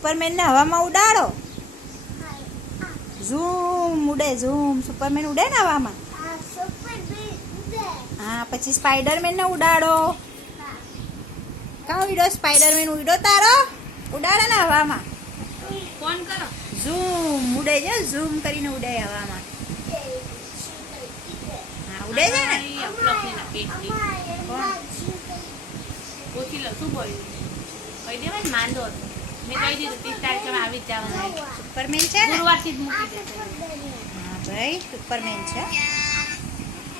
Superman ને હવામાં ઉડાડો. Zoom ઉડે, ઝૂમ. સુપરમેન ઉડે ને હવામાં. હા, પછી સ્પાઈડરમેન ને ઉડાડો. કાં ઉડ્યો સ્પાઈડરમેન? ઉડ્યો તારો? ઉડાડે ને હવામાં. ફોન કરો. ઝૂમ ઉડે છે, ઝૂમ કરીને ઉડે હવામાં. હા, ઉડે છે ને. ઓછી લો શું બોલ્યું? કહી દેવાય ને માંદો હતો. મેં કહી દીધું 30 તારીખે આવી જ જવાનું. સુપરમેન છે ને. ગુરુવારથી જ મૂકી દેશે. હા ભાઈ, સુપરમેન છે.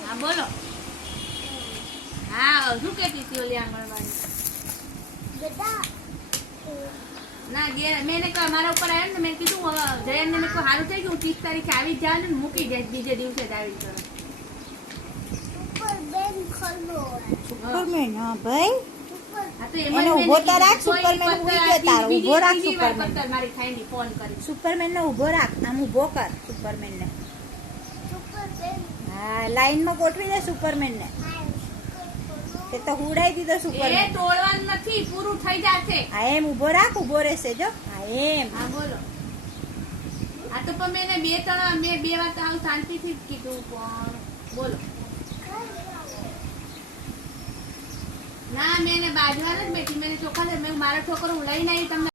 હા બોલો. હા શું કહેતી હતી ઓલી આંગણવાડી? ના મેં મારા ઉપર આવ્યો ને મેં કીધું જયંતને મેં કહ્યું સારું થઈ ગયું 30 તારીખે આવી જ જવાનું ને મૂકી જાય બીજે દિવસે જ આવી જવાનું. સુપરમેન. હા ભાઈ, હા તો એને એમાં ઊભો તો રાખ. સુપરમેન ઊભી ગયો તારો. ઊભો રાખ સુપરમેન. મારી ખાઈની ફોન કરી. સુપરમેન ને ઊભો રાખ. આમ ઊભો કર સુપરમેન ને. હા, લાઈન માં ગોઠવી દે સુપરમેન ને. તે તો હુડાઈ દીધો એ સુપરમેન. તોડવાનું નથી પૂરું થઈ જશે. હા, એમ ઊભો રાખ. ઊભો રહેશે જો. હા, એમ. હા બોલો. આ તો પણ મેં બે વાર તો આવું શાંતિથી જ કીધું પણ બોલો. ના મેં એને બાજવા જ બેઠી મેં ચોખ્ખા મેં મારો છોકરો હું લઈને આવી તમને